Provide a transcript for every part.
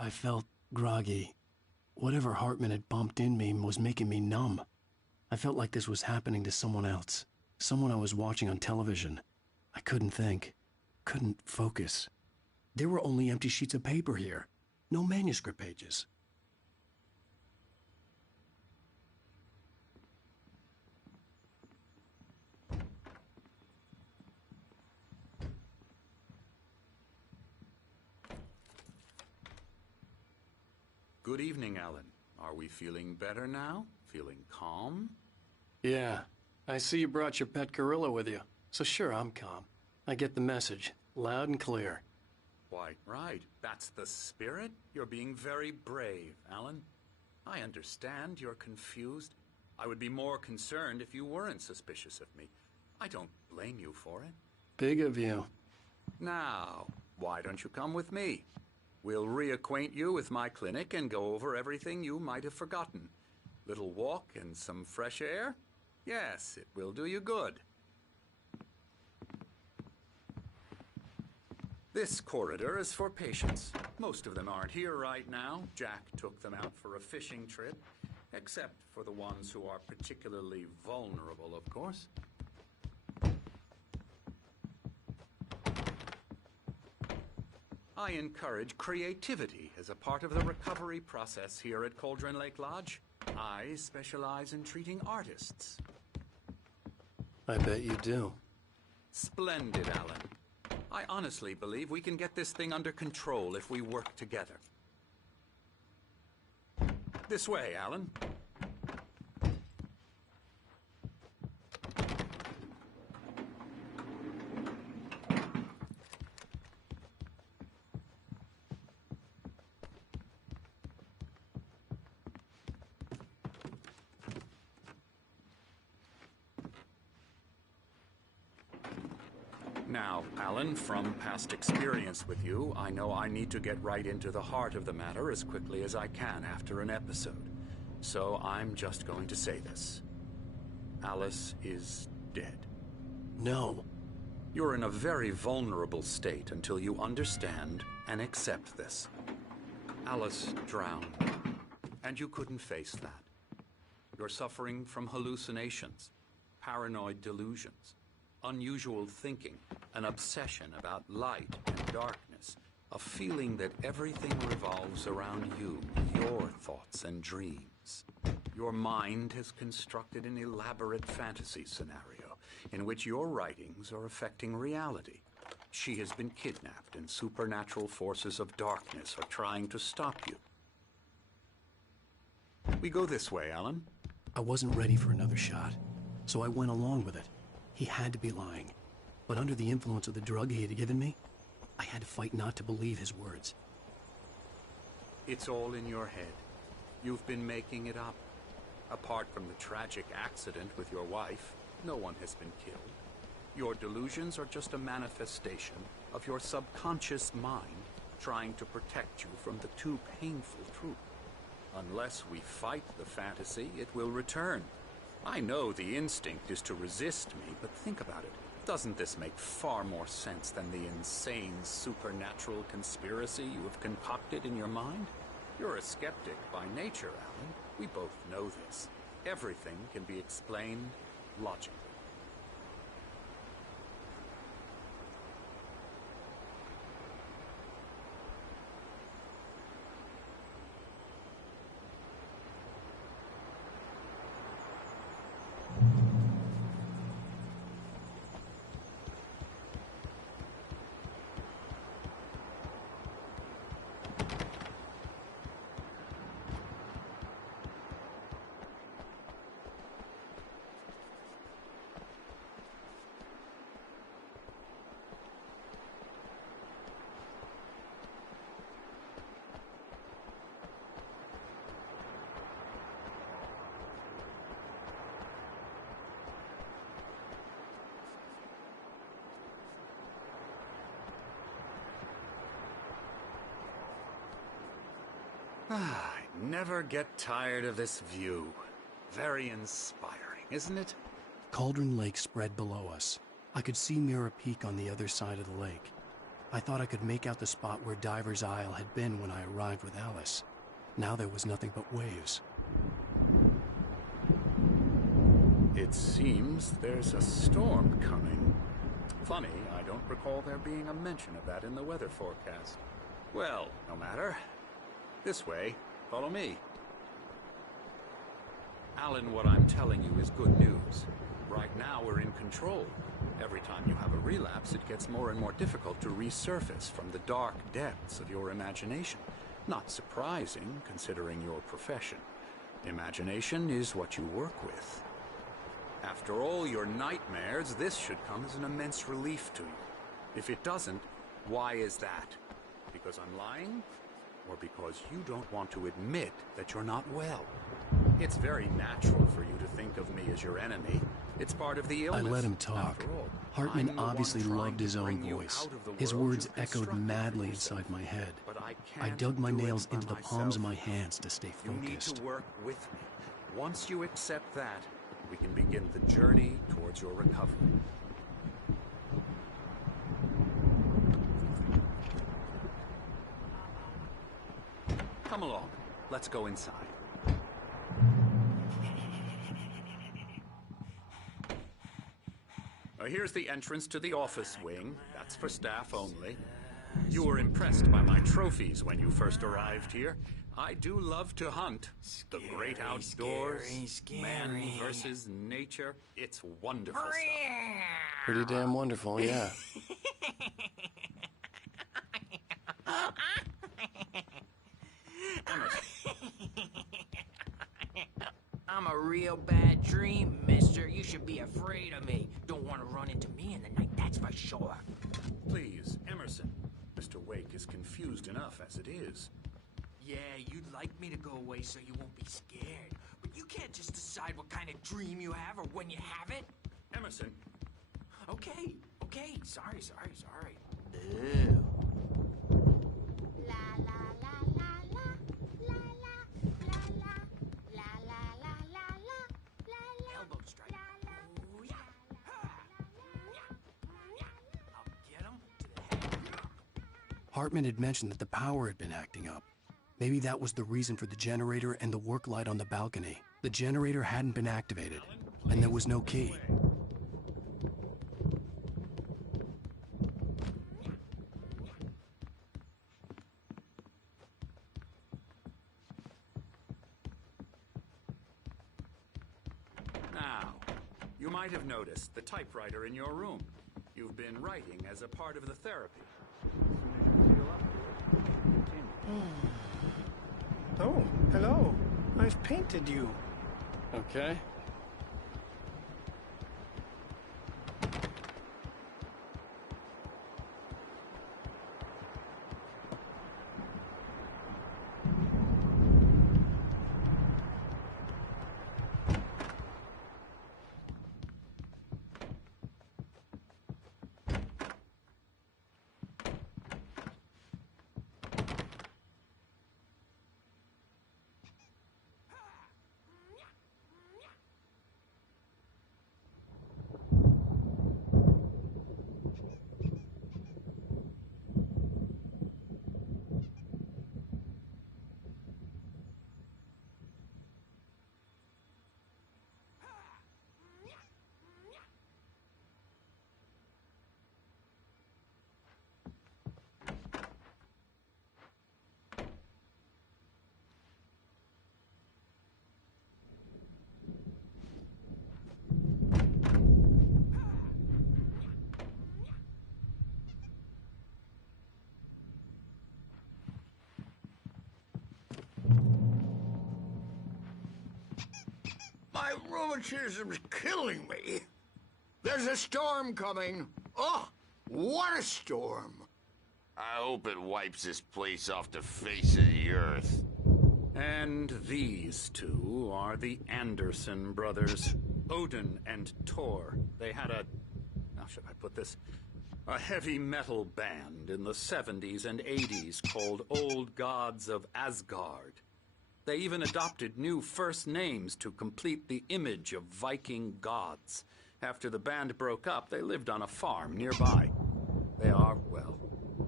I felt groggy. Whatever Hartman had bumped in me was making me numb. I felt like this was happening to someone else. Someone I was watching on television. I couldn't think. Couldn't focus. There were only empty sheets of paper here. No manuscript pages. Good evening, Alan. Are we feeling better now? Feeling calm? Yeah. I see you brought your pet gorilla with you. So sure, I'm calm. I get the message. Loud and clear. Quite right. That's the spirit. You're being very brave, Alan. I understand you're confused. I would be more concerned if you weren't suspicious of me. I don't blame you for it. Big of you. Now, why don't you come with me? We'll reacquaint you with my clinic and go over everything you might have forgotten. Little walk and some fresh air? Yes, it will do you good. This corridor is for patients. Most of them aren't here right now. Jack took them out for a fishing trip, except for the ones who are particularly vulnerable, of course. I encourage creativity as a part of the recovery process here at Cauldron Lake Lodge. I specialize in treating artists. I bet you do. Splendid, Alan. I honestly believe we can get this thing under control if we work together. This way, Alan. Now, Alan, from past experience with you, I know I need to get right into the heart of the matter as quickly as I can after an episode. So I'm just going to say this. Alice is dead. No. You're in a very vulnerable state until you understand and accept this. Alice drowned, and you couldn't face that. You're suffering from hallucinations, paranoid delusions, unusual thinking, an obsession about light and darkness, a feeling that everything revolves around you, your thoughts and dreams. Your mind has constructed an elaborate fantasy scenario in which your writings are affecting reality. She has been kidnapped and supernatural forces of darkness are trying to stop you. We go this way, Alan. I wasn't ready for another shot, so I went along with it. He had to be lying. But under the influence of the drug he had given me, I had to fight not to believe his words. It's all in your head. You've been making it up. Apart from the tragic accident with your wife, no one has been killed. Your delusions are just a manifestation of your subconscious mind trying to protect you from the too painful truth. Unless we fight the fantasy, it will return. I know the instinct is to resist me, but think about it. Doesn't this make far more sense than the insane supernatural conspiracy you have concocted in your mind? You're a skeptic by nature, Alan. We both know this. Everything can be explained logically. I never get tired of this view. Very inspiring, isn't it? Cauldron Lake spread below us. I could see Mirror Peak on the other side of the lake. I thought I could make out the spot where Diver's Isle had been when I arrived with Alice. Now there was nothing but waves. It seems there's a storm coming. Funny, I don't recall there being a mention of that in the weather forecast. Well, no matter. This way. Follow me. Alan, what I'm telling you is good news. Right now, we're in control. Every time you have a relapse, it gets more and more difficult to resurface from the dark depths of your imagination. Not surprising, considering your profession. Imagination is what you work with. After all your nightmares, this should come as an immense relief to you. If it doesn't, why is that? Because I'm lying? Or because you don't want to admit that you're not well? It's very natural for you to think of me as your enemy. It's part of the illness. I let him talk. Hartman obviously loved his own voice. His words echoed madly inside my head. I dug my nails into the palms of my hands to stay focused. You need to work with me. Once you accept that, we can begin the journey towards your recovery. Come along. Let's go inside. Here's the entrance to the office wing. That's for staff only. You were impressed by my trophies when you first arrived here. I do love to hunt. The great outdoors, man versus nature. It's wonderful stuff. Pretty damn wonderful, yeah. I'm a real bad dream, mister. You should be afraid of me. Don't want to run into me in the night, that's for sure. Please, Emerson. Mr. Wake is confused enough as it is. Yeah, you'd like me to go away so you won't be scared. But you can't just decide what kind of dream you have or when you have it. Emerson. Okay. Sorry. Ew. Elbow strike. Oh, yeah. I'll get him to the head. Hartman had mentioned that the power had been acting up. Maybe that was the reason for the generator and the work light on the balcony. The generator hadn't been activated, and there was no key. Now, you might have noticed the typewriter in your room. You've been writing as a part of the therapy. Oh, hello. I've painted you. Okay. My rheumatism's killing me. There's a storm coming. Oh, what a storm. I hope it wipes this place off the face of the earth. And these two are the Anderson brothers, Odin and Thor. They had how should I put this? A heavy metal band in the 70s and 80s called Old Gods of Asgard. They even adopted new first names to complete the image of Viking gods. After the band broke up, they lived on a farm nearby. They are, well,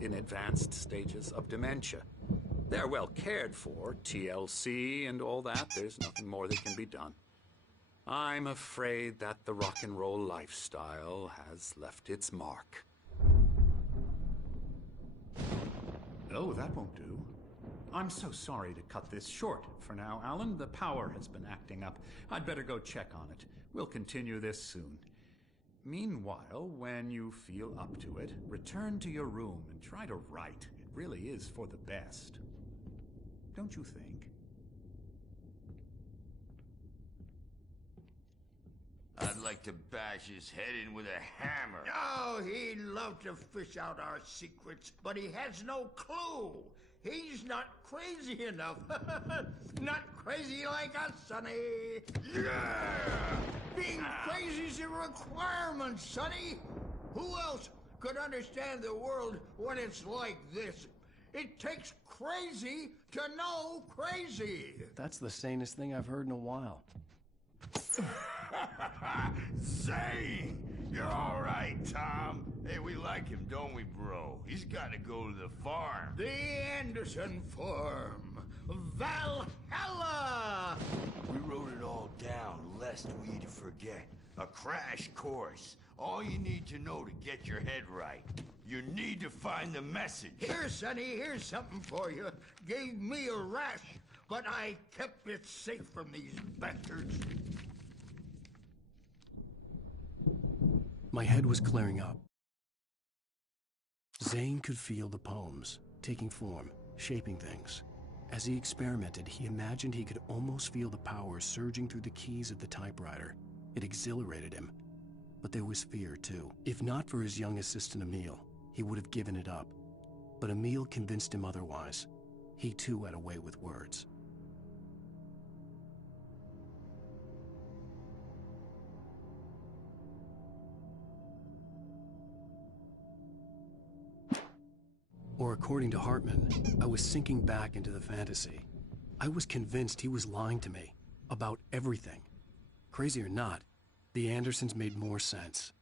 in advanced stages of dementia. They're well cared for, TLC and all that. There's nothing more that can be done. I'm afraid that the rock and roll lifestyle has left its mark. Oh, that won't do. I'm so sorry to cut this short for now, Alan. The power has been acting up. I'd better go check on it. We'll continue this soon. Meanwhile, when you feel up to it, return to your room and try to write. It really is for the best. Don't you think? I'd like to bash his head in with a hammer. Oh, he'd love to fish out our secrets, but he has no clue. He's not crazy enough. Not crazy like us, Sonny. Yeah! Being crazy's a requirement, Sonny. Who else could understand the world when it's like this? It takes crazy to know crazy. That's the sanest thing I've heard in a while. Zane! You're all right, Tom. Hey, we like him, don't we, bro? He's got to go to the farm. The Anderson Farm. Valhalla! We wrote it all down, lest we forget. A crash course. All you need to know to get your head right. You need to find the message. Here, Sonny, here's something for you. Gave me a rash, but I kept it safe from these bastards. My head was clearing up. Zane could feel the poems, taking form, shaping things. As he experimented, he imagined he could almost feel the power surging through the keys of the typewriter. It exhilarated him. But there was fear, too. If not for his young assistant, Emil, he would have given it up. But Emil convinced him otherwise. He, too, had a way with words. Or according to Hartman, I was sinking back into the fantasy. I was convinced he was lying to me about everything. Crazy or not, the Andersons made more sense.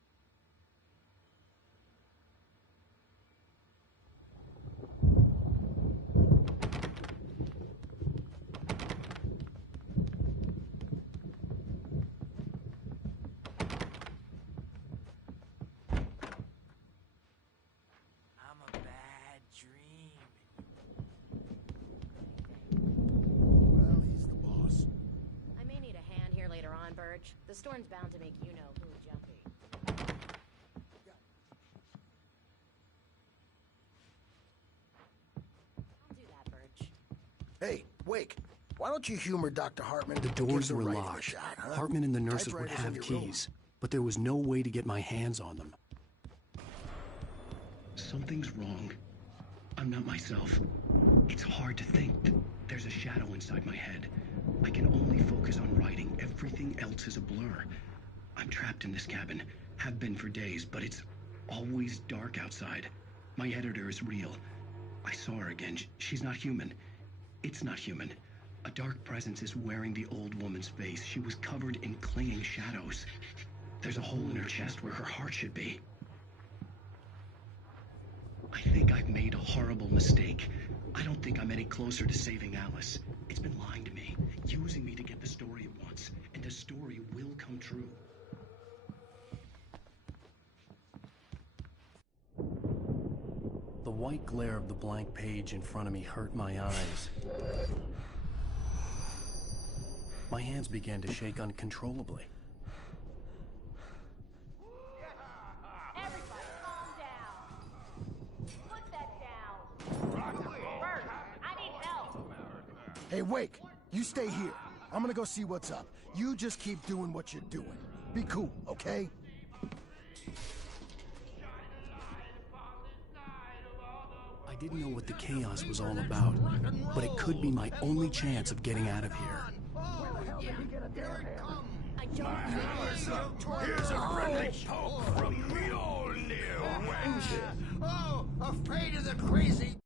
The storm's bound to make you-know-who jumpy. I'll do that, Birch. Hey, Wake, why don't you humor Dr. Hartman? The doors were locked. Shot, huh? Hartman and the nurses would Typewriter's in have your keys, but there was no way to get my hands on them. Something's wrong. I'm not myself. It's hard to think. There's a shadow inside my head. I can only focus on writing. Everything else is a blur. I'm trapped in this cabin. Have been for days, but it's always dark outside. My editor is real. I saw her again. She's not human. It's not human. A dark presence is wearing the old woman's face. She was covered in clinging shadows. There's a hole in her chest where her heart should be. I think I've made a horrible mistake. I don't think I'm any closer to saving Alice. It's been lying to me, using me to get the story it wants, and the story will come true. The white glare of the blank page in front of me hurt my eyes. My hands began to shake uncontrollably. Everybody, calm down. Put that down. Bert, I need help. Hey, Wake, you stay here. I'm gonna go see what's up. You just keep doing what you're doing. Be cool, okay? I didn't know what the chaos was all about, but it could be my only chance of getting out of here. I don't Hammer's up. Here's a friendly poke from Mjolnir, wench. Oh, afraid of the crazy.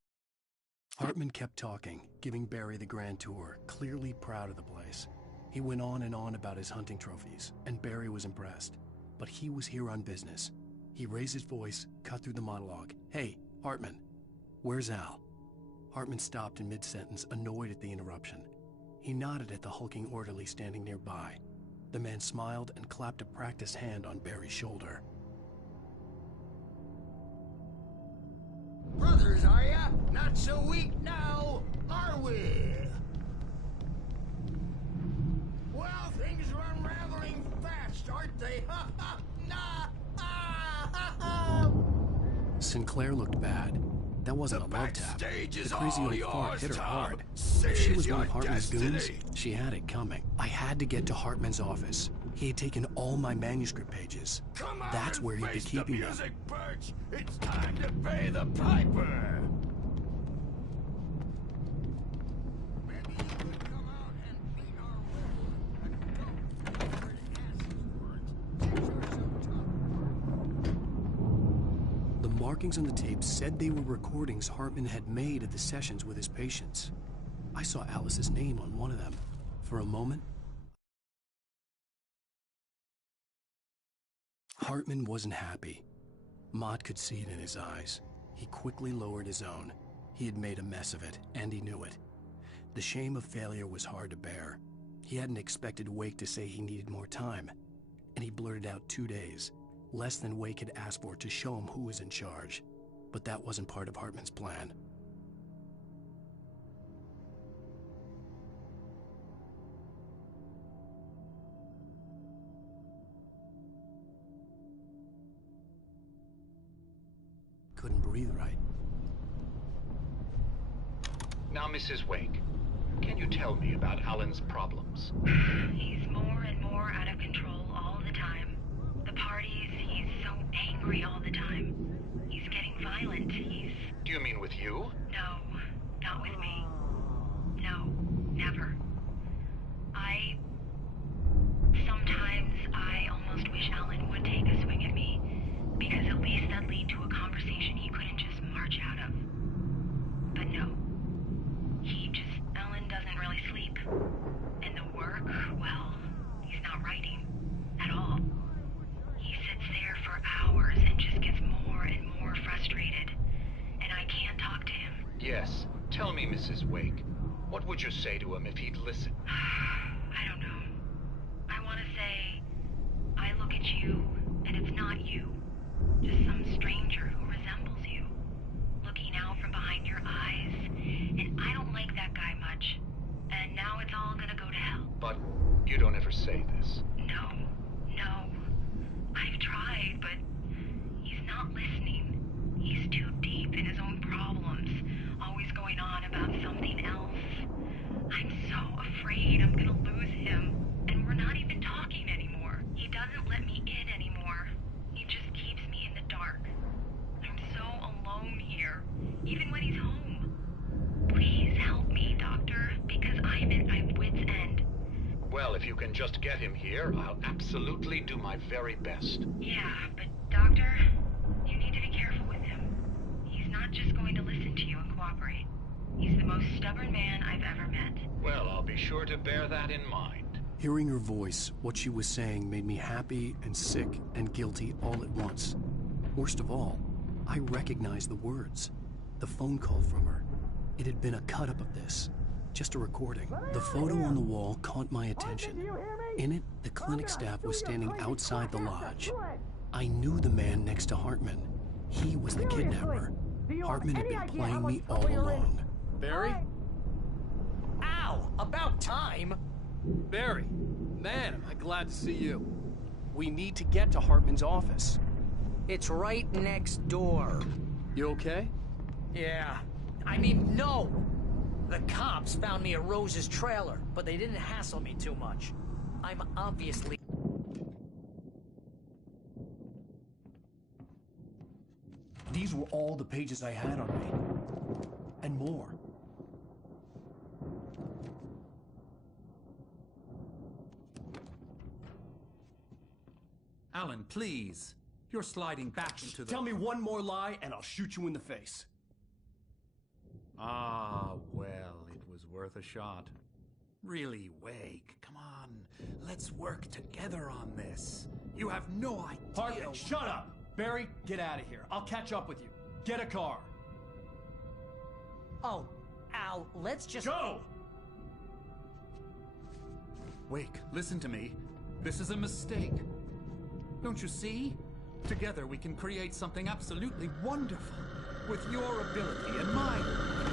Hartman kept talking, giving Barry the grand tour, clearly proud of the place. He went on and on about his hunting trophies, and Barry was impressed. But he was here on business. He raised his voice, cut through the monologue. Hey, Hartman, Where's Al? Hartman stopped in mid-sentence, annoyed at the interruption. He nodded at the hulking orderly standing nearby. The man smiled and clapped a practiced hand on Barry's shoulder. Brothers, are ya? Not so weak now, are we? Well, things are unraveling fast, aren't they? Ha ha! Nah! Ah! Ha ha! Sinclair looked bad. That wasn't a love tap. Backstage is The crazy all old yours, fart hit her Tom. hard. Seize If she was your one of Hartman's goons, destiny. she had it coming. I had to get to Hartman's office. He had taken all my manuscript pages. Come on That's and where he'd be face keeping the them. music, Birch. It's time to pay the piper. Maybe you could come out and beat our will and go where it asses weren't. Get yourself tough. The markings on the tape said they were recordings Hartman had made at the sessions with his patients. I saw Alice's name on one of them. For a moment, Hartman wasn't happy. Mott could see it in his eyes. He quickly lowered his own. He had made a mess of it, and he knew it. The shame of failure was hard to bear. He hadn't expected Wake to say he needed more time, and he blurted out 2 days, less than Wake had asked for to show him who was in charge. But that wasn't part of Hartman's plan. Couldn't breathe right. Now, Mrs. Wake, can you tell me about Alan's problems? He's more and more out of control all the time. The parties, he's so angry all the time. He's getting violent. Do you mean with you? No, not with me. No, never. Sometimes I almost wish Alan would take a swing at me, because at least that'd lead to a conversation he couldn't just march out of. But no. Alan doesn't really sleep. And the work, well, he's not writing. At all. He sits there for hours and just gets more and more frustrated. And I can't talk to him. Yes. Tell me, Mrs. Wake, what would you say to him if he'd listen? I don't know. I want to say, I look at you, and it's not you. Just some stranger who resembles you. Looking out from behind your eyes. And I don't like that guy much. And now it's all gonna go to hell. But you don't ever say this. No. I've tried, but he's not listening. He's too deep in his own problems, always going on about something else. I'm so afraid I'm gonna lose him, and we're not even talking anymore. He doesn't let me in anymore. He just keeps me in the dark. I'm so alone here, even when he's home. Please help me, Doctor, because I'm at my wit's end. Well, if you can just get him here, I'll absolutely do my very best. Yeah, but Doctor, you need to be careful with him. He's not just going to listen to you and cooperate. He's the most stubborn man I've ever met. Well, I'll be sure to bear that in mind. Hearing her voice, what she was saying made me happy and sick and guilty all at once. Worst of all, I recognized the words. The phone call from her. It had been a cut-up of this. Just a recording. The photo on the wall caught my attention. In it, the clinic staff was standing outside the lodge. I knew the man next to Hartman. He was the kidnapper. Hartman had been playing me all along. Barry? Ow! About time! Barry, man, am I glad to see you. We need to get to Hartman's office. It's right next door. You okay? Yeah. I mean, no! The cops found me at Rose's trailer, but they didn't hassle me too much. I'm obviously... These were all the pages I had on me. And more. Alan, please. You're sliding back into the... Tell me one more lie and I'll shoot you in the face. Ah, well, it was worth a shot. Really, Wake, come on. Let's work together on this. You have no idea... Hartman, shut up! Barry, get out of here. I'll catch up with you. Get a car. Oh, Al, let's just... Joe! Wake, listen to me. This is a mistake. Don't you see? Together we can create something absolutely wonderful. With your ability and mine.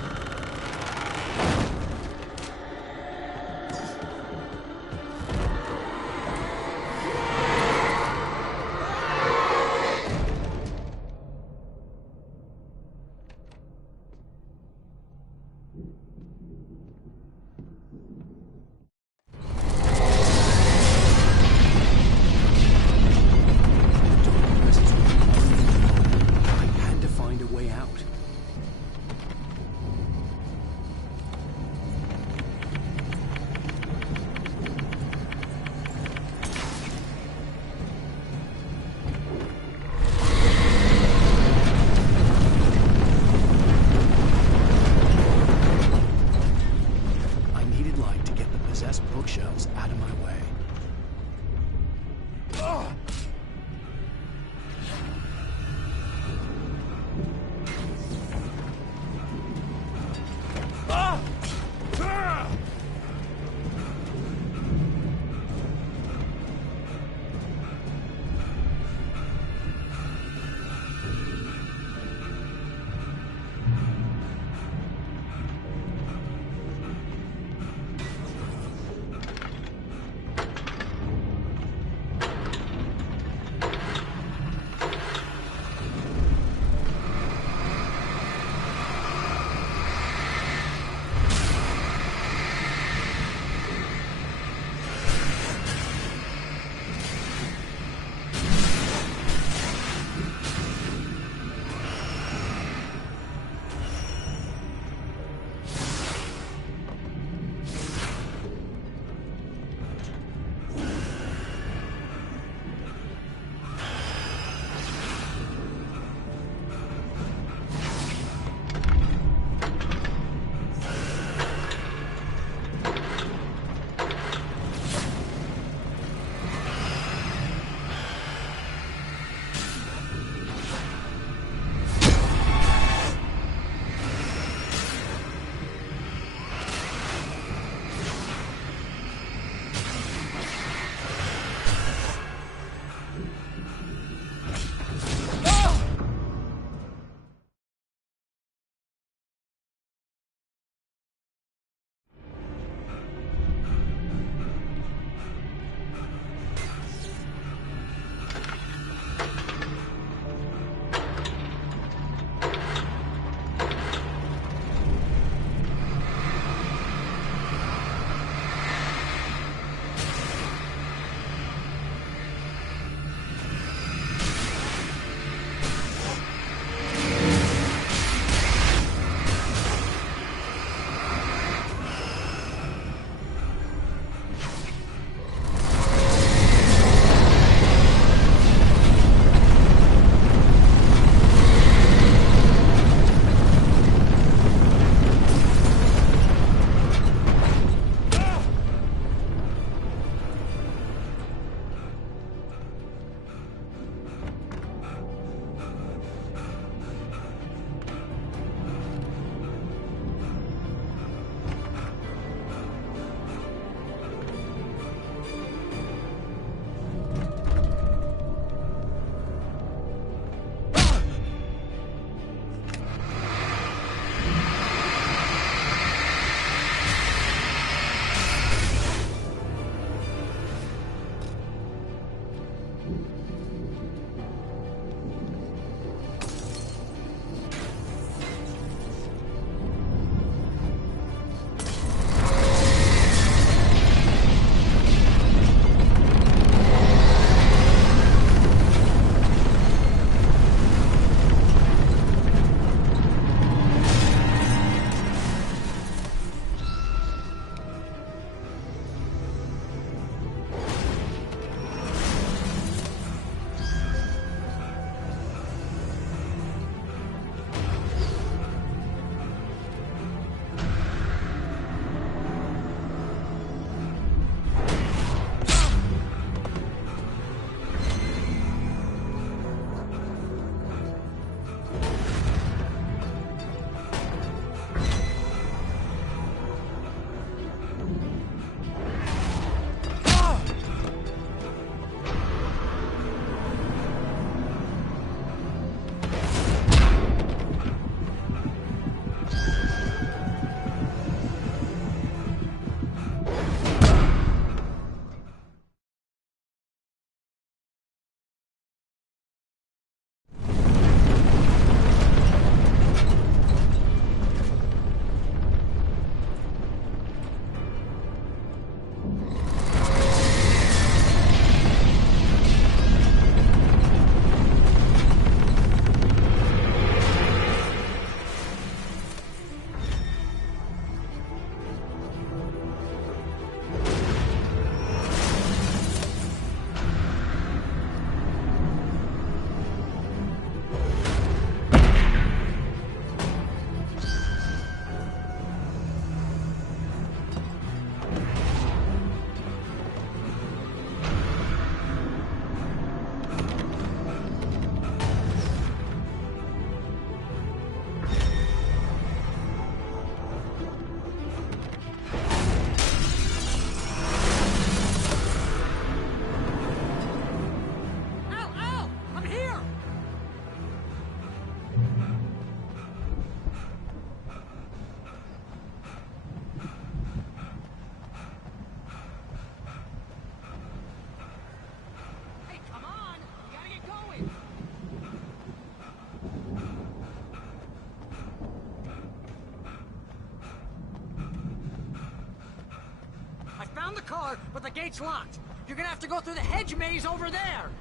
found the car, but the gate's locked. You're gonna have to go through the hedge maze over there.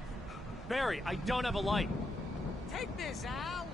Barry, I don't have a light. Take this, Al.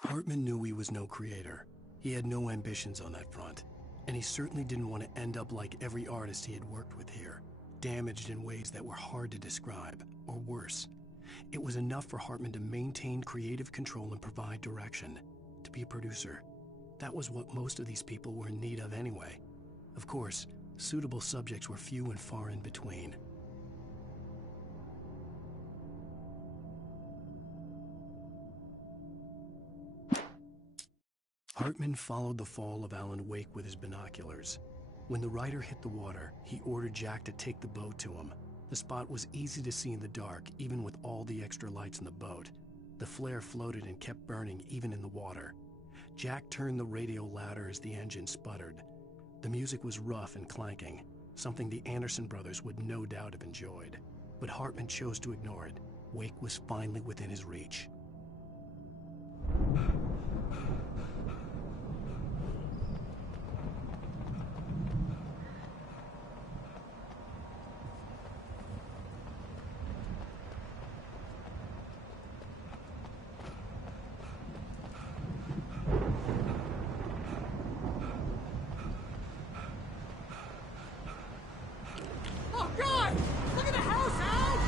Hartman knew he was no creator. He had no ambitions on that front. And he certainly didn't want to end up like every artist he had worked with here, damaged in ways that were hard to describe, or worse. It was enough for Hartman to maintain creative control and provide direction, to be a producer. That was what most of these people were in need of anyway. Of course, suitable subjects were few and far in between. Hartman followed the fall of Alan Wake with his binoculars. When the rider hit the water, he ordered Jack to take the boat to him. The spot was easy to see in the dark, even with all the extra lights in the boat. The flare floated and kept burning even in the water. Jack turned the radio louder as the engine sputtered. The music was rough and clanking, something the Anderson brothers would no doubt have enjoyed. But Hartman chose to ignore it. Wake was finally within his reach. Oh, God! Look at the house, Al!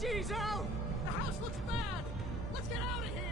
Jeez, Al! The house looks bad! Let's get out of here!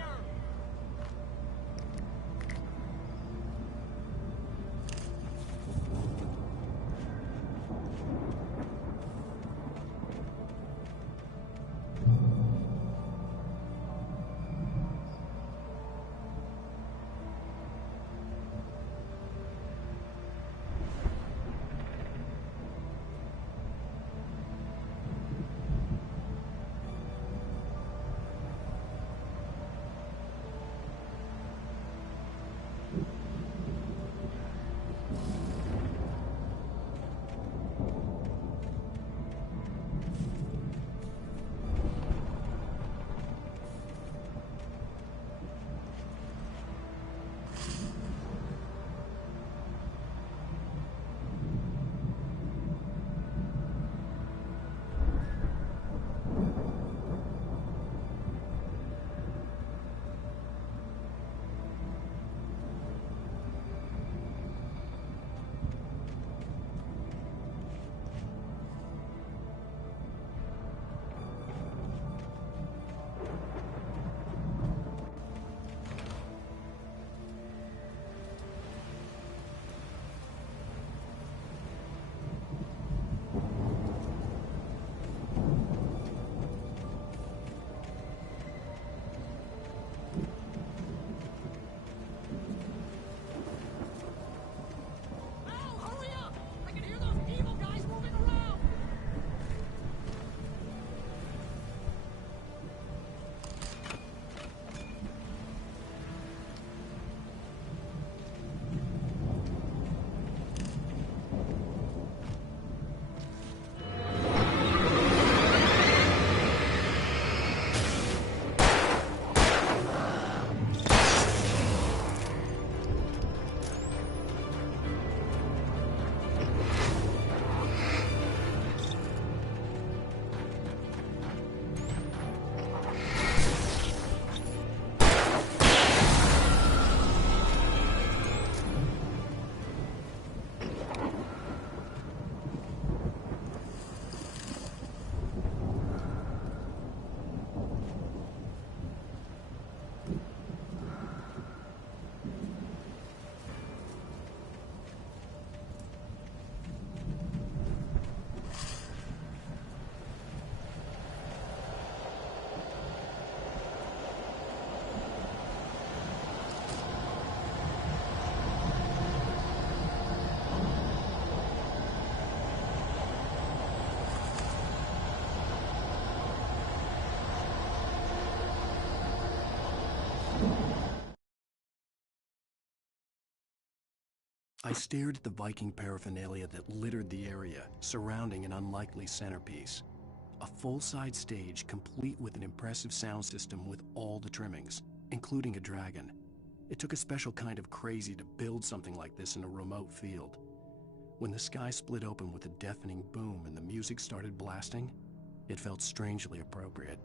I stared at the Viking paraphernalia that littered the area, surrounding an unlikely centerpiece. A full-size stage complete with an impressive sound system with all the trimmings, including a dragon. It took a special kind of crazy to build something like this in a remote field. When the sky split open with a deafening boom and the music started blasting, it felt strangely appropriate.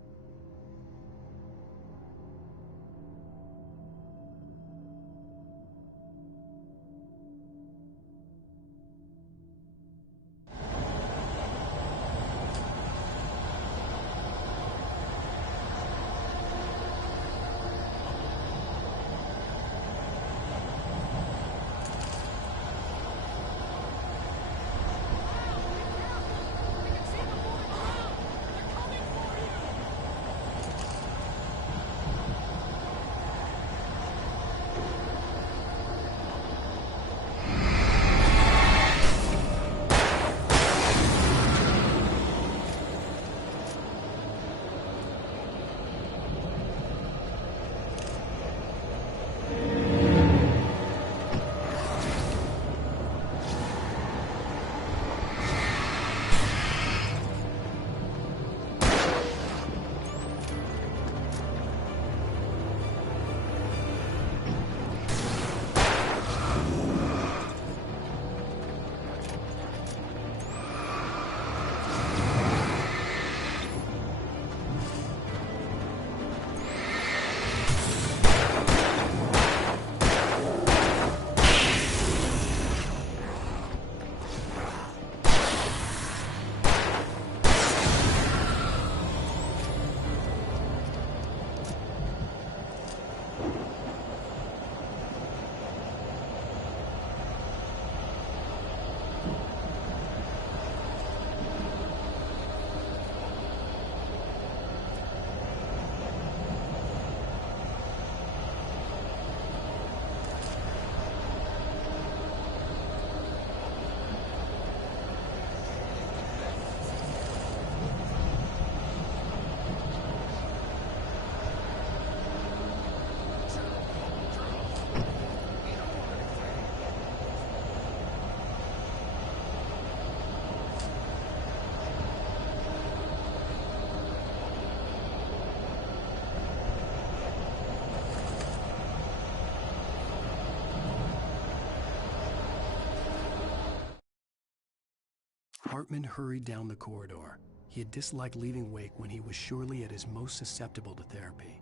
Hartman hurried down the corridor. He had disliked leaving Wake when he was surely at his most susceptible to therapy.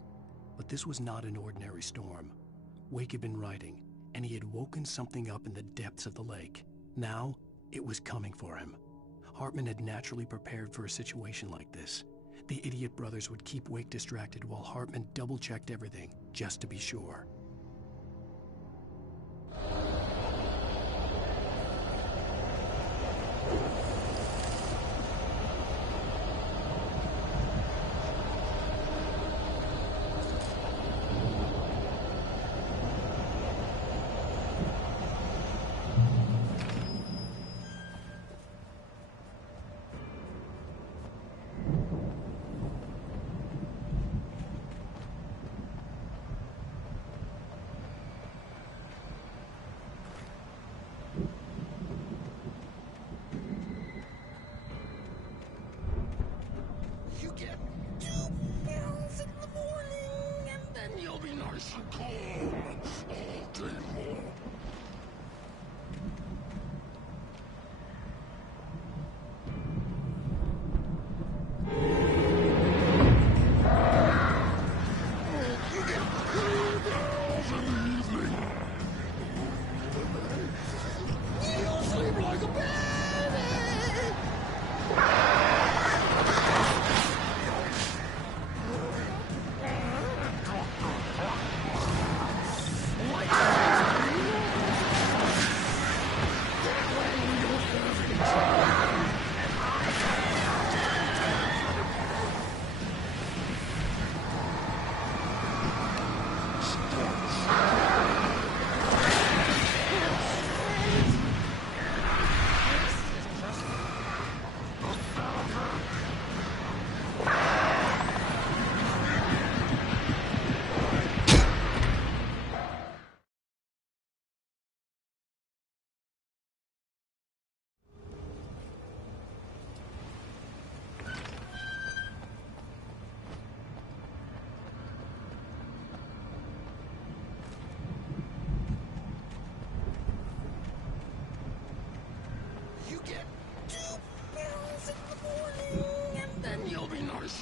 But this was not an ordinary storm. Wake had been writing, and he had woken something up in the depths of the lake. Now, it was coming for him. Hartman had naturally prepared for a situation like this. The idiot brothers would keep Wake distracted while Hartman double-checked everything, just to be sure.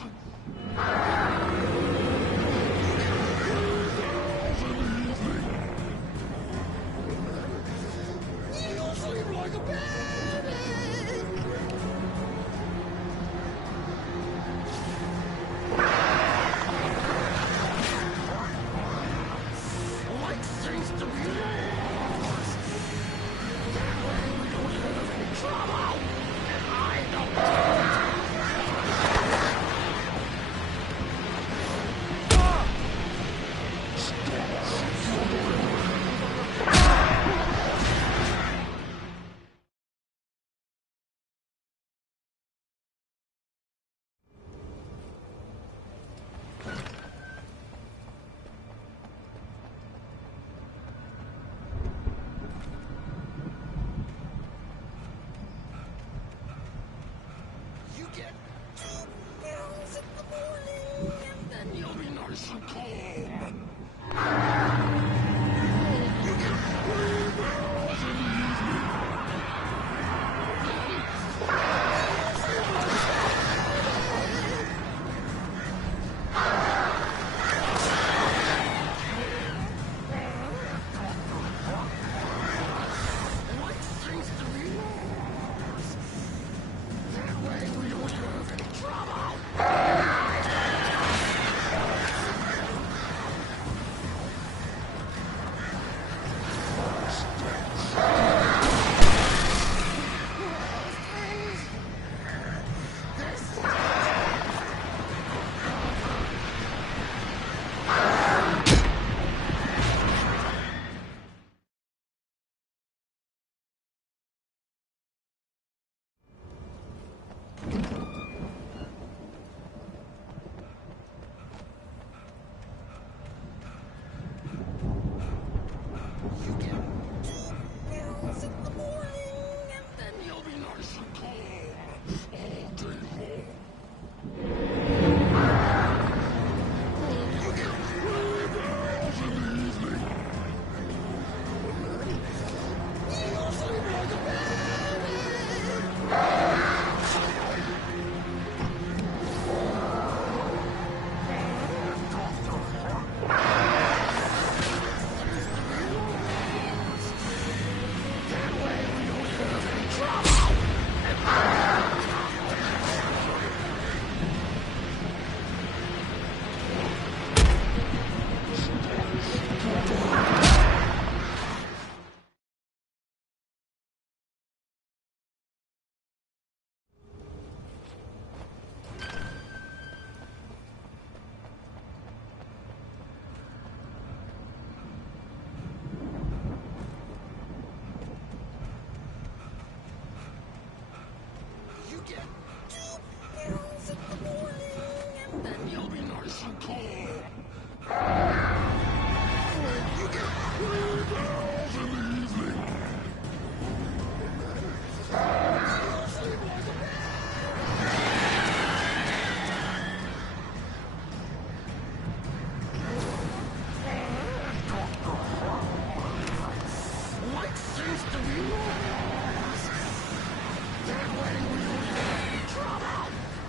Trouble!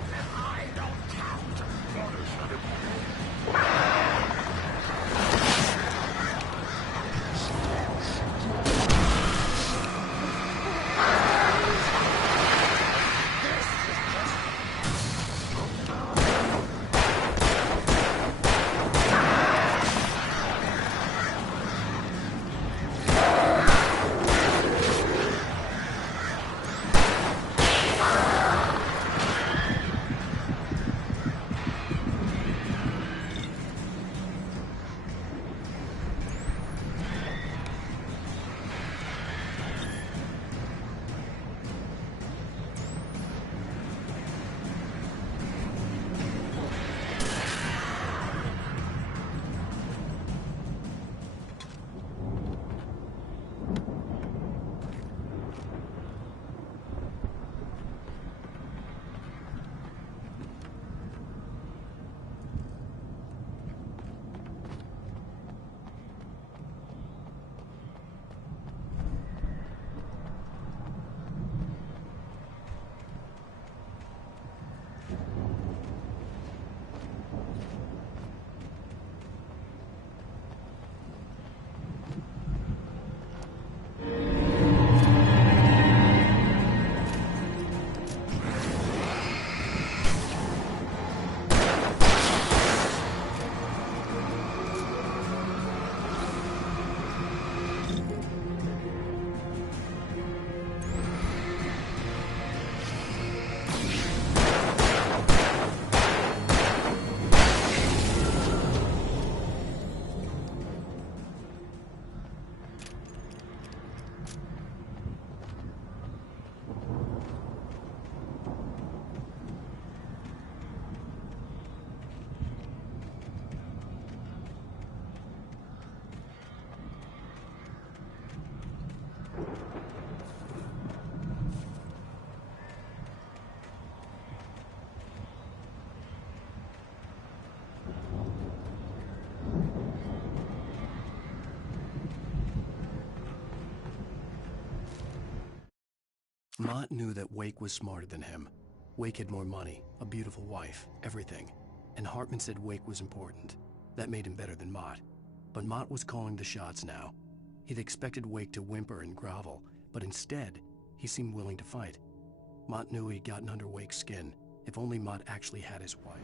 And I don't count! Mott knew that Wake was smarter than him. Wake had more money, a beautiful wife, everything. And Hartman said Wake was important. That made him better than Mott. But Mott was calling the shots now. He'd expected Wake to whimper and grovel, but instead, he seemed willing to fight. Mott knew he'd gotten under Wake's skin. If only Mott actually had his wife.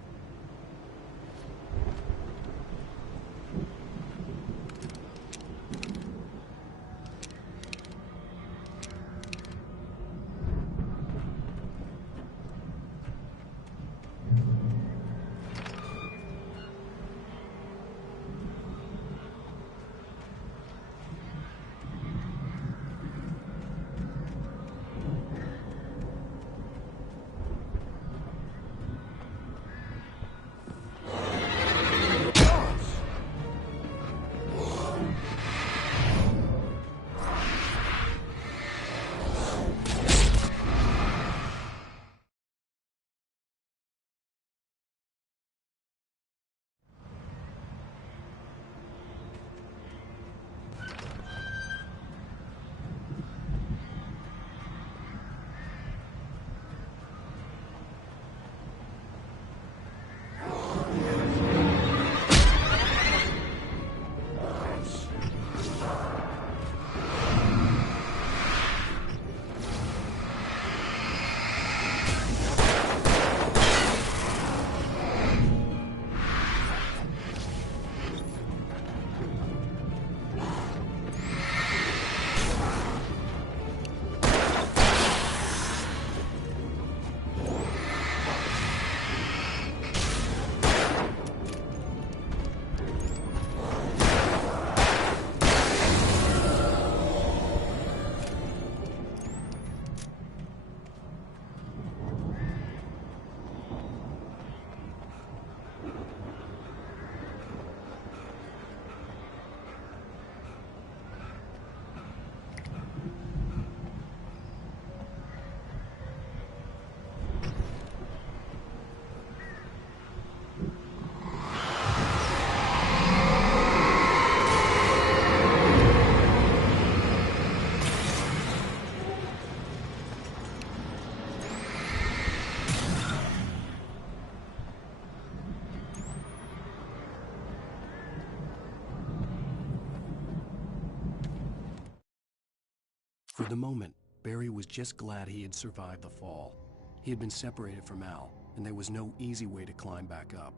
For the moment, Barry was just glad he had survived the fall. He had been separated from Al, and there was no easy way to climb back up.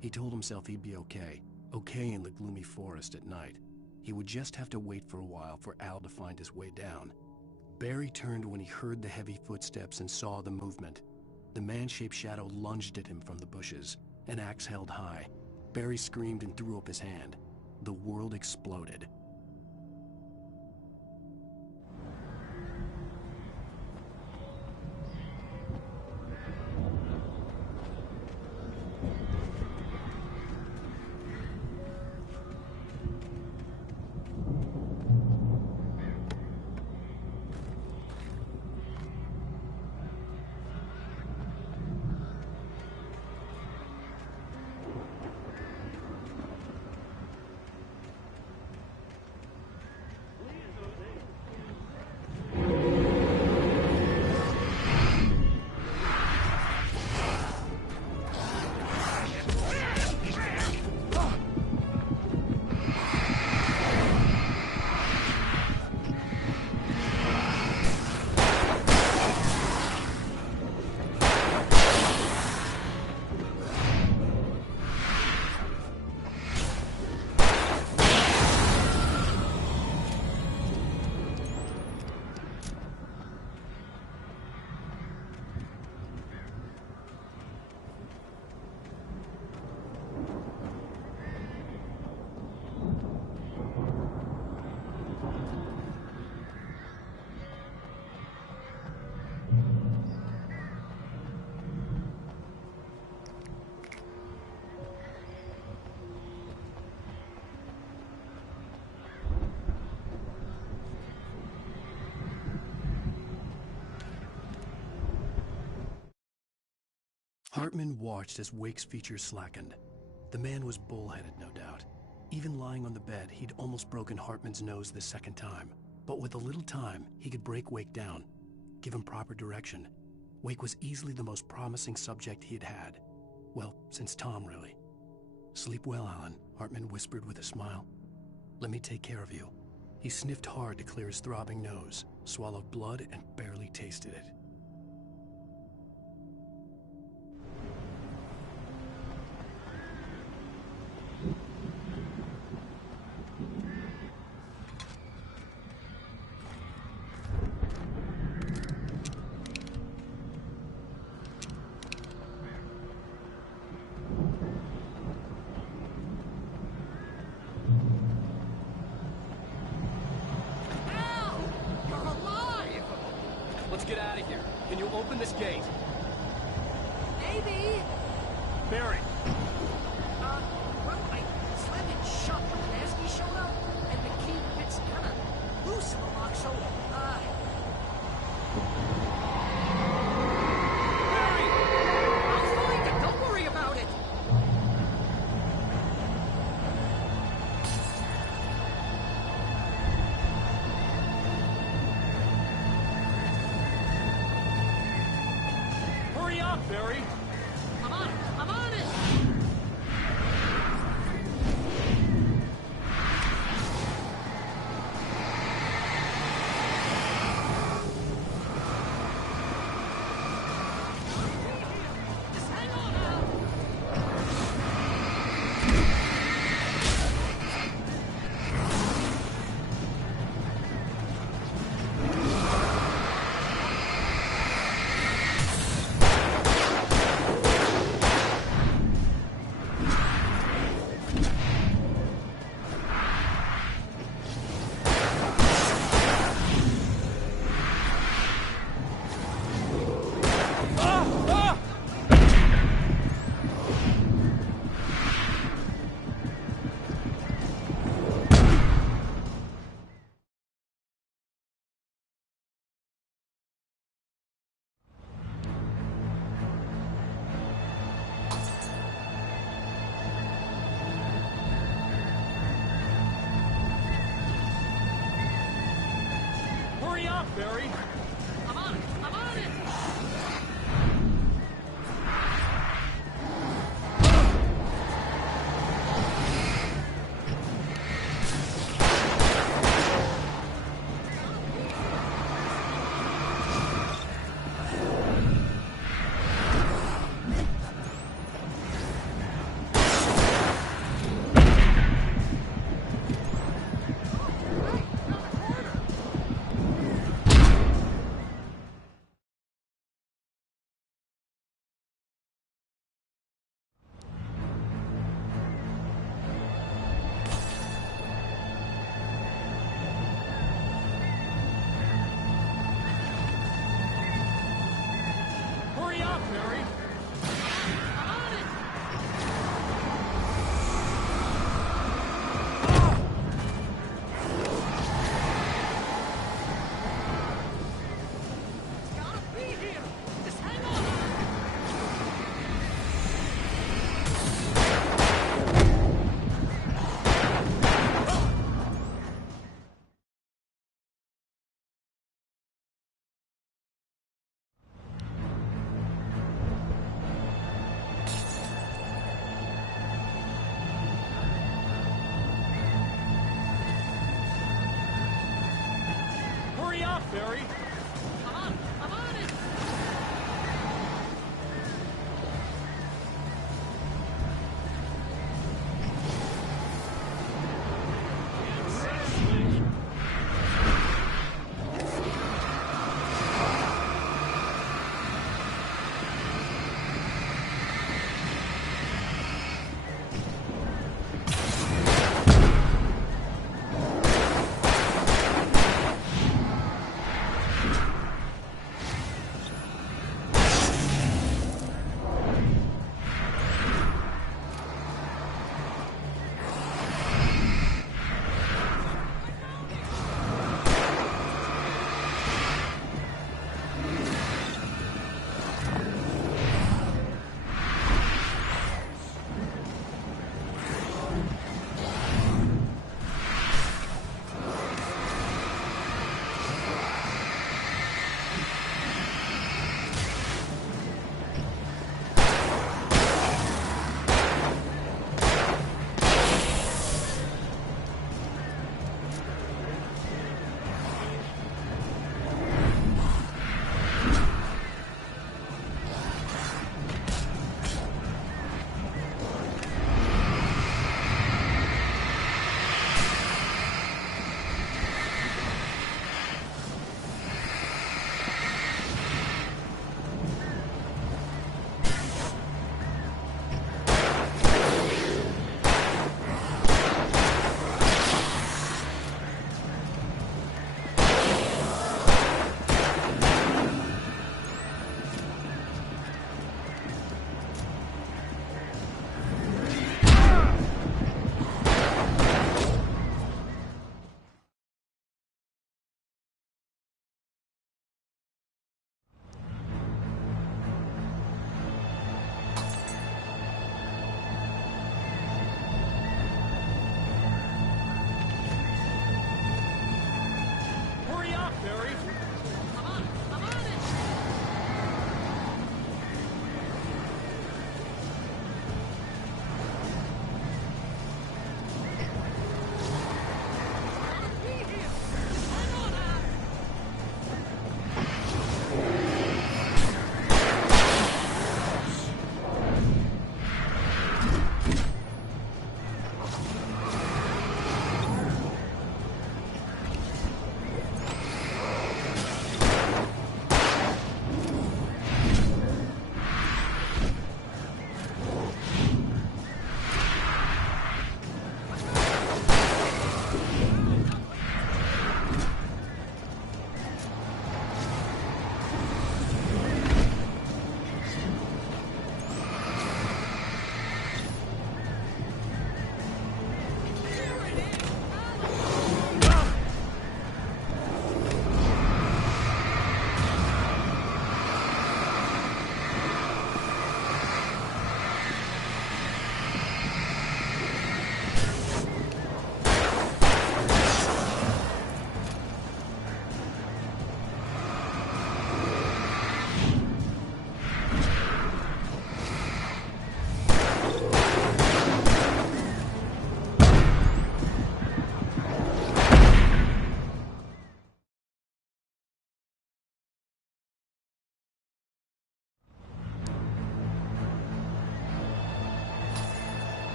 He told himself he'd be okay in the gloomy forest at night. He would just have to wait for a while for Al to find his way down. Barry turned when he heard the heavy footsteps and saw the movement. The man-shaped shadow lunged at him from the bushes, an axe held high. Barry screamed and threw up his hand. The world exploded. Hartman watched as Wake's features slackened. The man was bullheaded, no doubt. Even lying on the bed, he'd almost broken Hartman's nose the second time. But with a little time, he could break Wake down. give him proper direction. Wake was easily the most promising subject he had had. Well, since Tom, really. Sleep well, Alan, Hartman whispered with a smile. Let me take care of you. He sniffed hard to clear his throbbing nose, swallowed blood, and barely tasted it. Let's get out of here. Can you open this gate? Maybe. Barry. Well, I slammed it shut when the Nasty showed up, and the key fits kind of loose in the lock, so, Barry! I'll find it, don't worry about it! Hurry up, Barry! I'm on it! I'm on it! Just hang on now! Hurry up, Barry! I'm on it! I'm on it! Hurry up, Barry! I'm on it! It's gotta be here! Just hang on! Hurry up, Barry! I'm on it! I'm on it!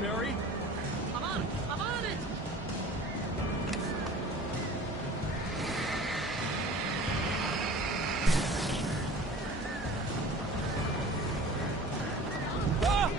Barry! I'm on it! I'm on it! Ah!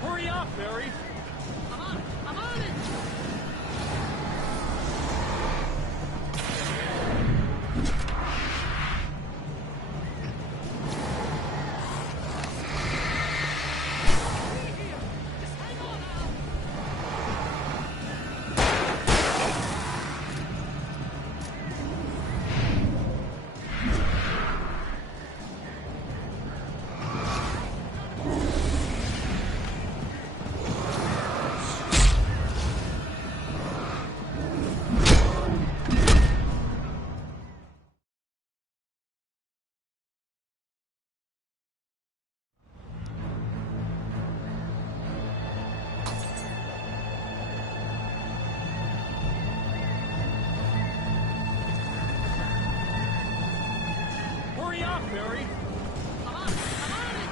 Hurry up, Barry! I'm on it! I'm on it! Hurry up, Barry! I'm on it! I'm on it!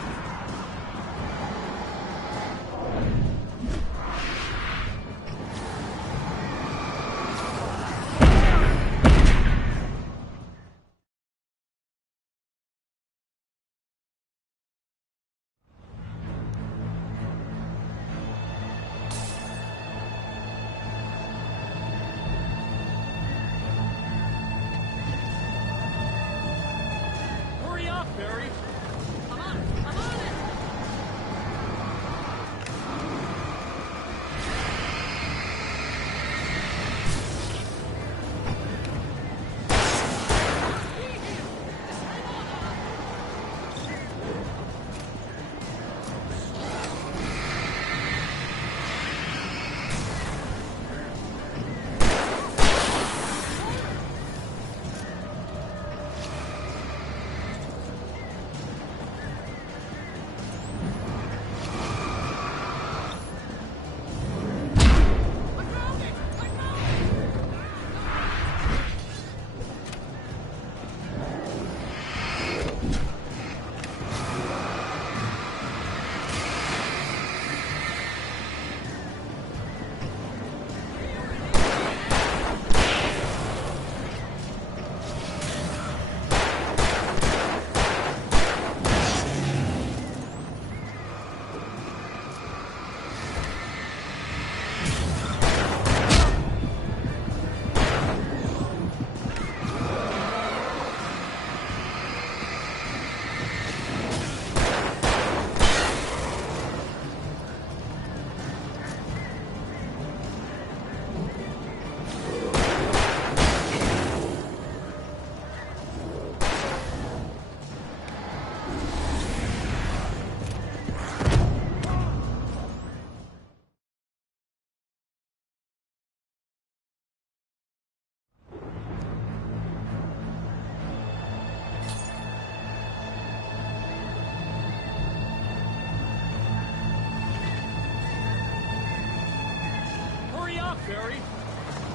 Hurry up, Barry! I'm on it! I'm on it! Hurry up, Barry!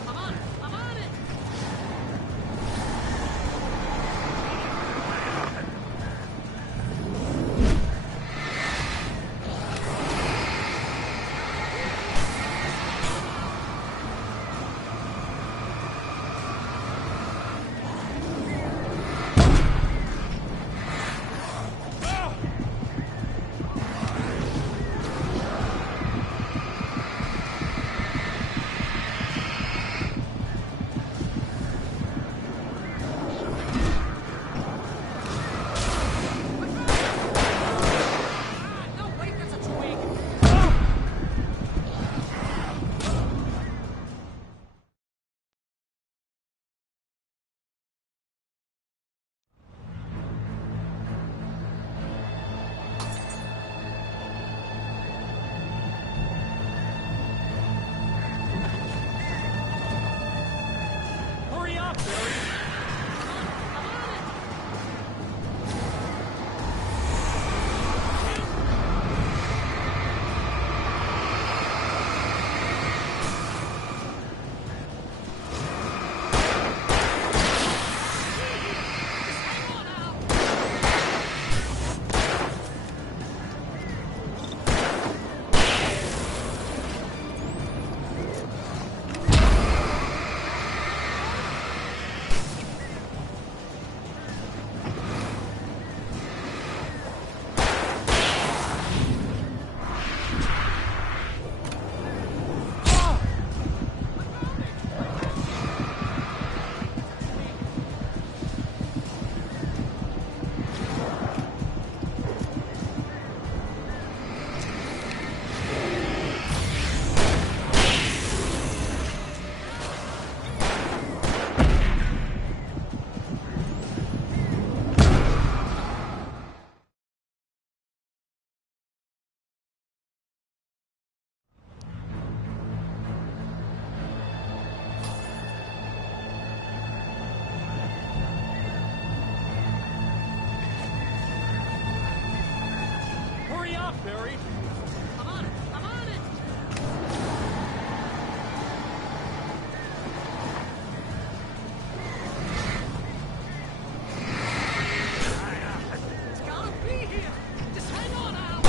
I'm on it! I'm on it! Ah! up, Barry. I'm on it! I'm on it! It's gotta be here! Just hang on, Al!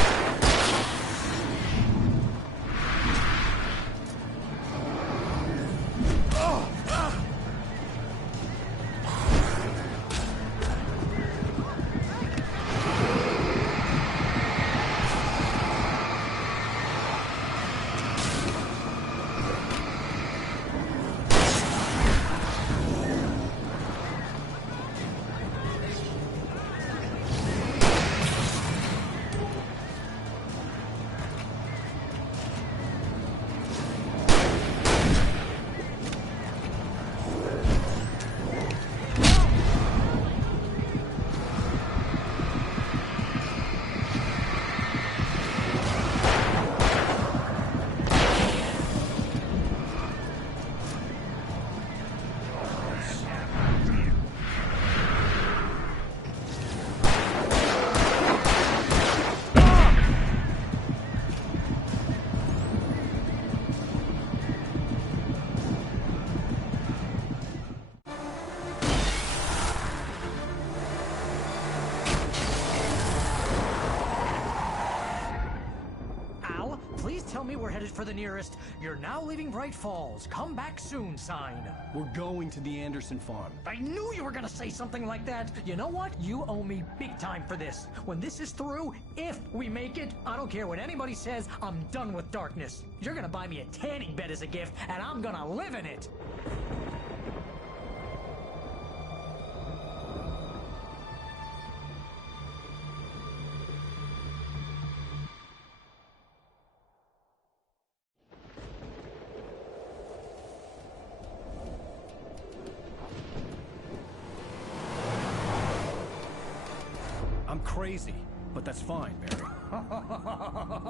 Al, please tell me we're headed for the nearest "You're now leaving Bright Falls. Come back soon" sign. We're going to the Anderson farm. I knew you were gonna say something like that. You know what? You owe me big time for this. When this is through, if we make it, I don't care what anybody says, I'm done with darkness. You're gonna buy me a tanning bed as a gift, and I'm gonna live in it. I'm crazy, but that's fine, Barry.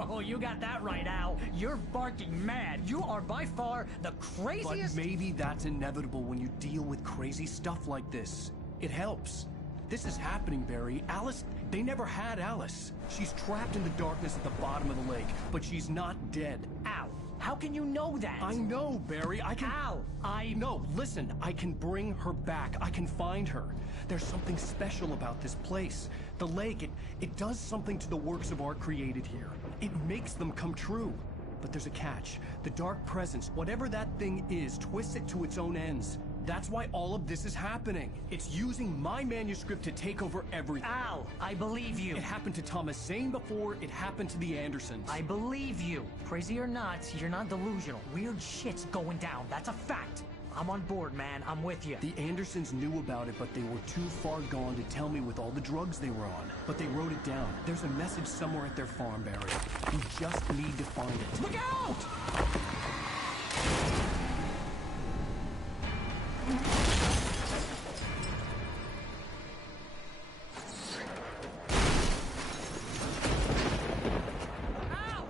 Oh, you got that right, Al. You're barking mad. You are by far the craziest... But maybe that's inevitable when you deal with crazy stuff like this. It helps. This is happening, Barry. Alice, they never had Alice. She's trapped in the darkness at the bottom of the lake, but she's not dead. Al, how can you know that? I know, Barry. I can... Al, No, listen. I can bring her back. I can find her. There's something special about this place. The lake, it does something to the works of art created here. It makes them come true. But there's a catch. The dark presence, whatever that thing is, twists it to its own ends. That's why all of this is happening. It's using my manuscript to take over everything. Al, I believe you. It happened to Thomas Zane before, it happened to the Andersons. I believe you. Crazy or not, you're not delusional. Weird shit's going down. That's a fact. I'm on board, man. I'm with you. The Andersons knew about it, but they were too far gone to tell me with all the drugs they were on. But they wrote it down. There's a message somewhere at their farm, Barry. We just need to find it. Look out! Al!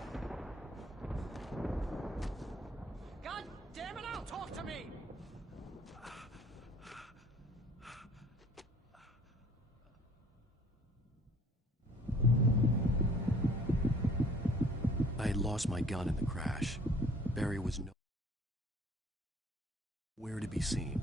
God damn it, Al, talk to me! I had lost my gun in the crash. Barry was nowhere to be seen.